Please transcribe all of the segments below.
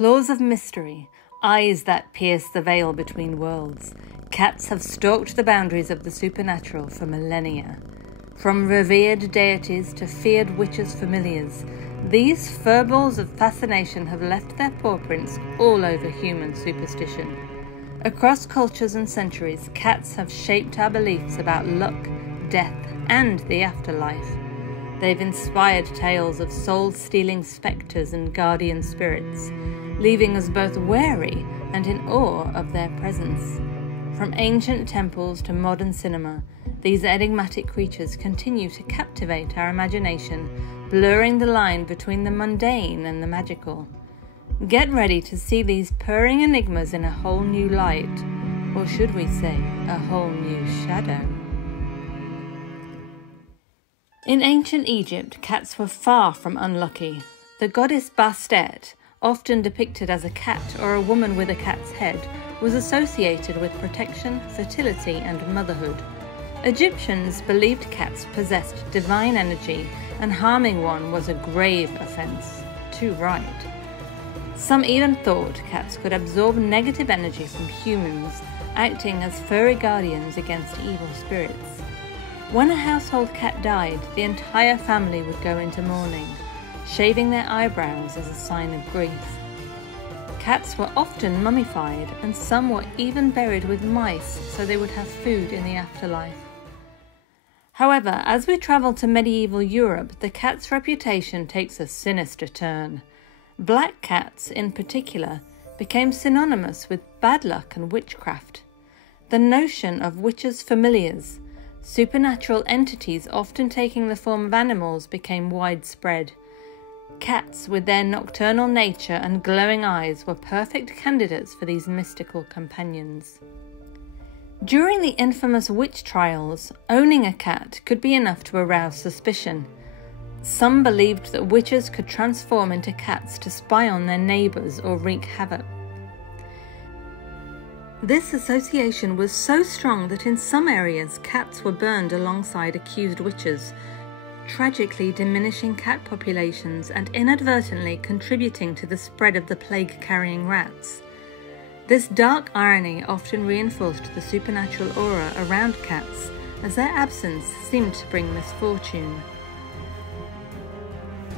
claws of mystery, eyes that pierce the veil between worlds, cats have stalked the boundaries of the supernatural for millennia. From revered deities to feared witches' familiars, these furballs of fascination have left their paw prints all over human superstition. Across cultures and centuries, cats have shaped our beliefs about luck, death, and the afterlife. They've inspired tales of soul-stealing spectres and guardian spirits, leaving us both wary and in awe of their presence. From ancient temples to modern cinema, these enigmatic creatures continue to captivate our imagination, blurring the line between the mundane and the magical. Get ready to see these purring enigmas in a whole new light, or should we say, a whole new shadow. In ancient Egypt, cats were far from unlucky. The goddess Bastet, often depicted as a cat or a woman with a cat's head, was associated with protection, fertility, and motherhood. Egyptians believed cats possessed divine energy, and harming one was a grave offense. Too right. Some even thought cats could absorb negative energy from humans, acting as furry guardians against evil spirits. When a household cat died, the entire family would go into mourning, shaving their eyebrows as a sign of grief. Cats were often mummified, and some were even buried with mice so they would have food in the afterlife. However, as we travel to medieval Europe, the cat's reputation takes a sinister turn. Black cats, in particular, became synonymous with bad luck and witchcraft. The notion of witches' familiars, supernatural entities often taking the form of animals, became widespread. Cats, with their nocturnal nature and glowing eyes, were perfect candidates for these mystical companions. During the infamous witch trials, owning a cat could be enough to arouse suspicion. Some believed that witches could transform into cats to spy on their neighbours or wreak havoc. This association was so strong that in some areas cats were burned alongside accused witches, tragically diminishing cat populations and inadvertently contributing to the spread of the plague-carrying rats. This dark irony often reinforced the supernatural aura around cats, as their absence seemed to bring misfortune.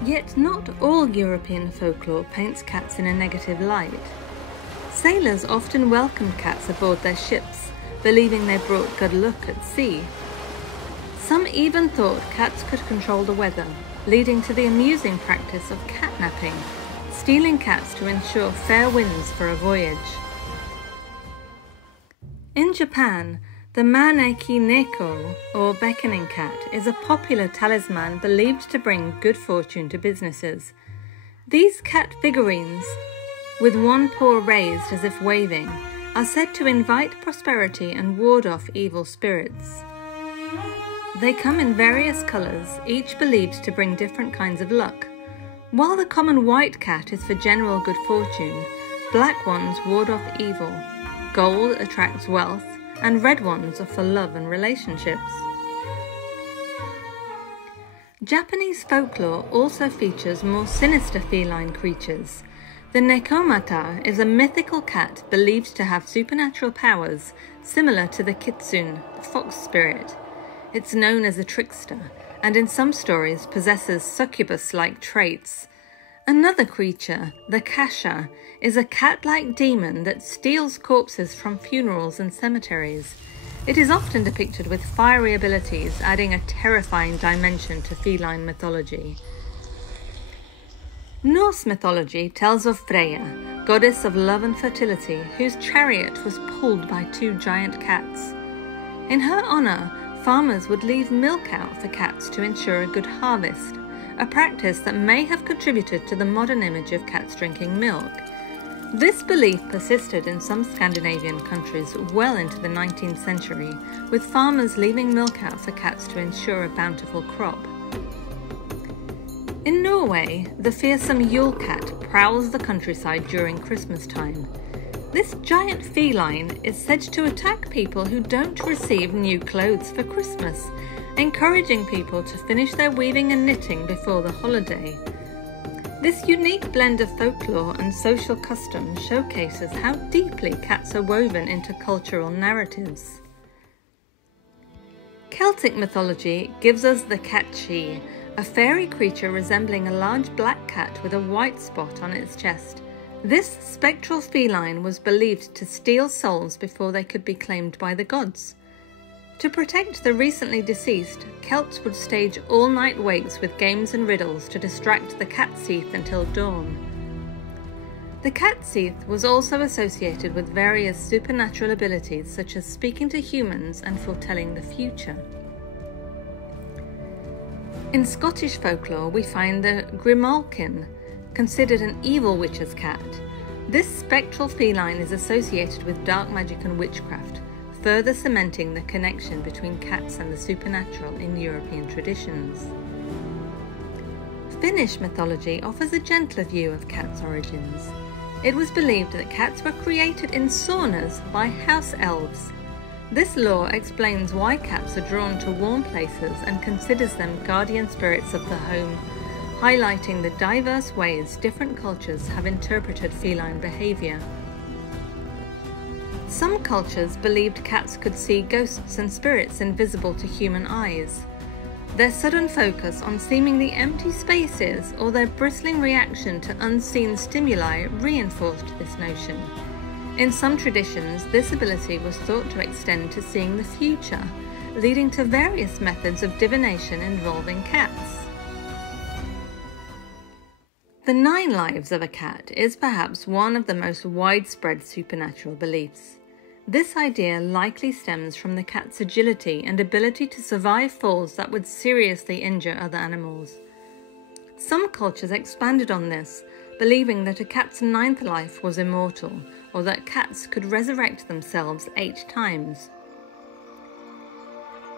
Yet not all European folklore paints cats in a negative light. Sailors often welcomed cats aboard their ships, believing they brought good luck at sea. Some even thought cats could control the weather, leading to the amusing practice of catnapping, stealing cats to ensure fair winds for a voyage. In Japan, the maneki neko, or beckoning cat, is a popular talisman believed to bring good fortune to businesses. These cat figurines, with one paw raised as if waving, are said to invite prosperity and ward off evil spirits. They come in various colours, each believed to bring different kinds of luck. While the common white cat is for general good fortune, black ones ward off evil, gold attracts wealth, and red ones are for love and relationships. Japanese folklore also features more sinister feline creatures. The nekomata is a mythical cat believed to have supernatural powers similar to the kitsune, the fox spirit. It's known as a trickster, and in some stories possesses succubus-like traits. Another creature, the kasha, is a cat-like demon that steals corpses from funerals and cemeteries. It is often depicted with fiery abilities, adding a terrifying dimension to feline mythology. Norse mythology tells of Freya, goddess of love and fertility, whose chariot was pulled by two giant cats. In her honour, farmers would leave milk out for cats to ensure a good harvest, a practice that may have contributed to the modern image of cats drinking milk. This belief persisted in some Scandinavian countries well into the 19th century, with farmers leaving milk out for cats to ensure a bountiful crop. In Norway, the fearsome Yule cat prowls the countryside during Christmas time. This giant feline is said to attack people who don't receive new clothes for Christmas, encouraging people to finish their weaving and knitting before the holiday. This unique blend of folklore and social customs showcases how deeply cats are woven into cultural narratives. Celtic mythology gives us the cat-she, a fairy creature resembling a large black cat with a white spot on its chest. This spectral feline was believed to steal souls before they could be claimed by the gods. To protect the recently deceased, Celts would stage all-night wakes with games and riddles to distract the cat-seeth until dawn. The cat-seeth was also associated with various supernatural abilities such as speaking to humans and foretelling the future. In Scottish folklore, we find the grimalkin, considered an evil witch's cat. This spectral feline is associated with dark magic and witchcraft, further cementing the connection between cats and the supernatural in European traditions. Finnish mythology offers a gentler view of cats' origins. It was believed that cats were created in saunas by house elves. This lore explains why cats are drawn to warm places and considers them guardian spirits of the home, highlighting the diverse ways different cultures have interpreted feline behaviour. Some cultures believed cats could see ghosts and spirits invisible to human eyes. Their sudden focus on seemingly empty spaces or their bristling reaction to unseen stimuli reinforced this notion. In some traditions, this ability was thought to extend to seeing the future, leading to various methods of divination involving cats. The 9 lives of a cat is perhaps one of the most widespread supernatural beliefs. This idea likely stems from the cat's agility and ability to survive falls that would seriously injure other animals. Some cultures expanded on this, believing that a cat's 9th life was immortal, or that cats could resurrect themselves 8 times.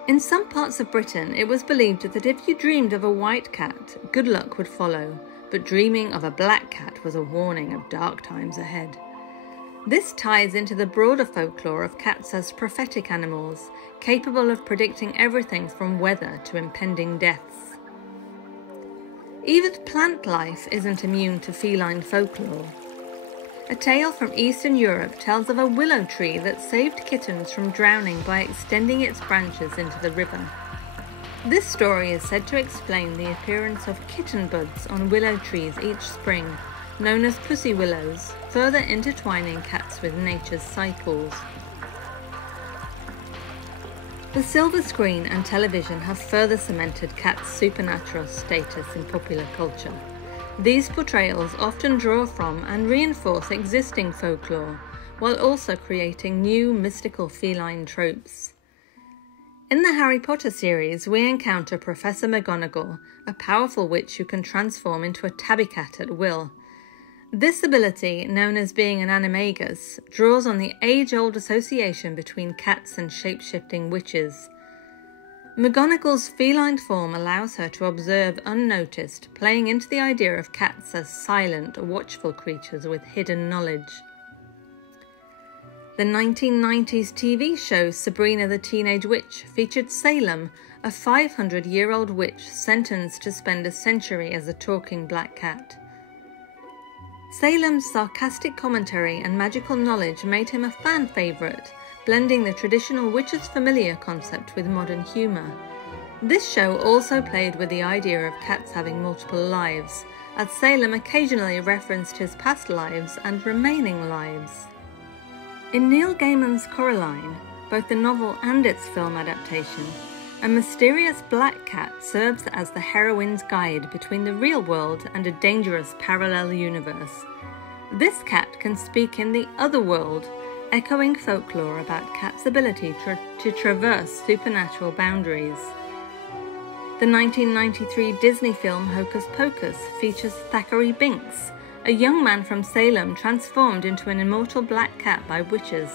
In some parts of Britain, it was believed that if you dreamed of a white cat, good luck would follow, but dreaming of a black cat was a warning of dark times ahead. This ties into the broader folklore of cats as prophetic animals, capable of predicting everything from weather to impending deaths. Even plant life isn't immune to feline folklore. A tale from Eastern Europe tells of a willow tree that saved kittens from drowning by extending its branches into the river. This story is said to explain the appearance of kitten buds on willow trees each spring, known as pussy willows, further intertwining cats with nature's cycles. The silver screen and television have further cemented cats' supernatural status in popular culture. These portrayals often draw from and reinforce existing folklore, while also creating new mystical feline tropes. In the Harry Potter series, we encounter Professor McGonagall, a powerful witch who can transform into a tabby cat at will. This ability, known as being an animagus, draws on the age-old association between cats and shape-shifting witches. McGonagall's feline form allows her to observe unnoticed, playing into the idea of cats as silent, watchful creatures with hidden knowledge. The 1990s TV show Sabrina the Teenage Witch featured Salem, a 500-year-old witch sentenced to spend a century as a talking black cat. Salem's sarcastic commentary and magical knowledge made him a fan favourite, blending the traditional witch's familiar concept with modern humour. This show also played with the idea of cats having multiple lives, as Salem occasionally referenced his past lives and remaining lives. In Neil Gaiman's Coraline, both the novel and its film adaptation, a mysterious black cat serves as the heroine's guide between the real world and a dangerous parallel universe. This cat can speak in the otherworld, echoing folklore about cats' ability to traverse supernatural boundaries. The 1993 Disney film Hocus Pocus features Thackeray Binks, a young man from Salem transformed into an immortal black cat by witches.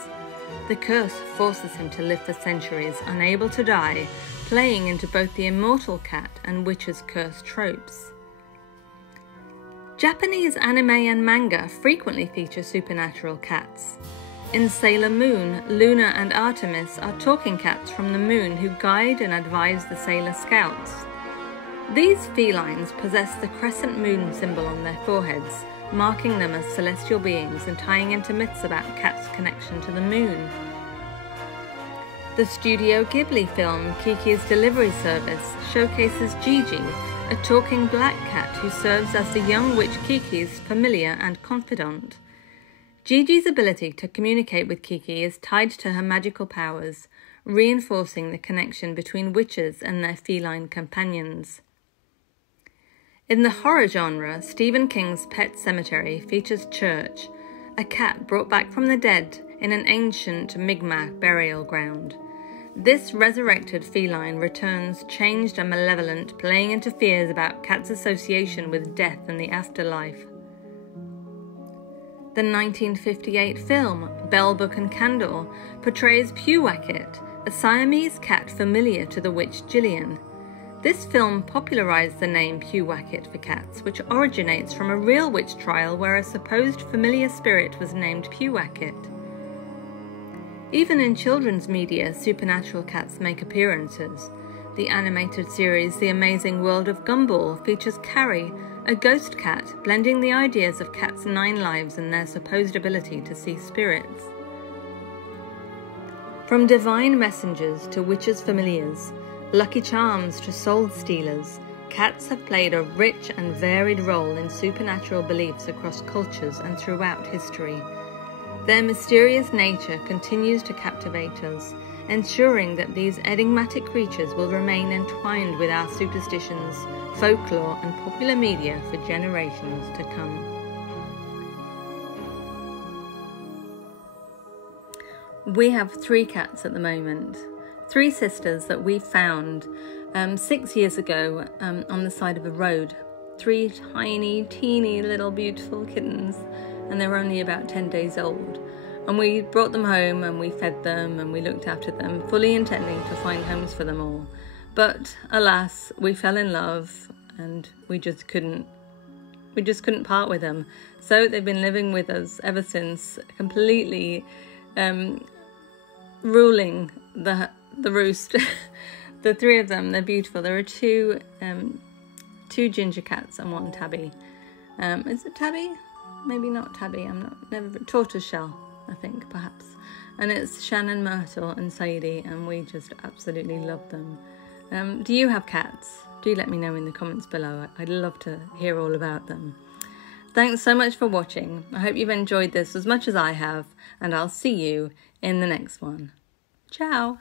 The curse forces him to live for centuries, unable to die, playing into both the immortal cat and witch's curse tropes. Japanese anime and manga frequently feature supernatural cats. In Sailor Moon, Luna and Artemis are talking cats from the moon who guide and advise the Sailor Scouts. These felines possess the crescent moon symbol on their foreheads, marking them as celestial beings and tying into myths about cats' connection to the moon. The Studio Ghibli film Kiki's Delivery Service showcases Gigi, a talking black cat who serves as the young witch Kiki's familiar and confidant. Gigi's ability to communicate with Kiki is tied to her magical powers, reinforcing the connection between witches and their feline companions. In the horror genre, Stephen King's Pet Sematary features Church, a cat brought back from the dead in an ancient Mi'kmaq burial ground. This resurrected feline returns changed and malevolent, playing into fears about cats' association with death and the afterlife. The 1958 film Bell, Book and Candle portrays Purr-fectly, a Siamese cat familiar to the witch Gillian. This film popularised the name Purr-fectly for cats, which originates from a real witch trial where a supposed familiar spirit was named Purr-fectly. Even in children's media, supernatural cats make appearances. The animated series The Amazing World of Gumball features Carrie, a ghost cat, blending the ideas of cats' 9 lives and their supposed ability to see spirits. From divine messengers to witches' familiars, lucky charms to soul stealers, cats have played a rich and varied role in supernatural beliefs across cultures and throughout history. Their mysterious nature continues to captivate us, ensuring that these enigmatic creatures will remain entwined with our superstitions, folklore and popular media for generations to come. We have 3 cats at the moment, 3 sisters that we found 6 years ago on the side of a road. 3 tiny, teeny little beautiful kittens, and they were only about 10 days old. And we brought them home and we fed them and we looked after them, fully intending to find homes for them all. But alas, we fell in love and we just couldn't part with them. So they've been living with us ever since, completely ruling the roost. The 3 of them, they're beautiful. There are 2 ginger cats and 1 tabby. Is it tabby? Maybe not tabby. Tortoiseshell, I think, perhaps. And it's Shannon, Myrtle and Sadie, and we just absolutely love them. Do you have cats? Do let me know in the comments below. I'd love to hear all about them. Thanks so much for watching. I hope you've enjoyed this as much as I have, and I'll see you in the next one. Ciao!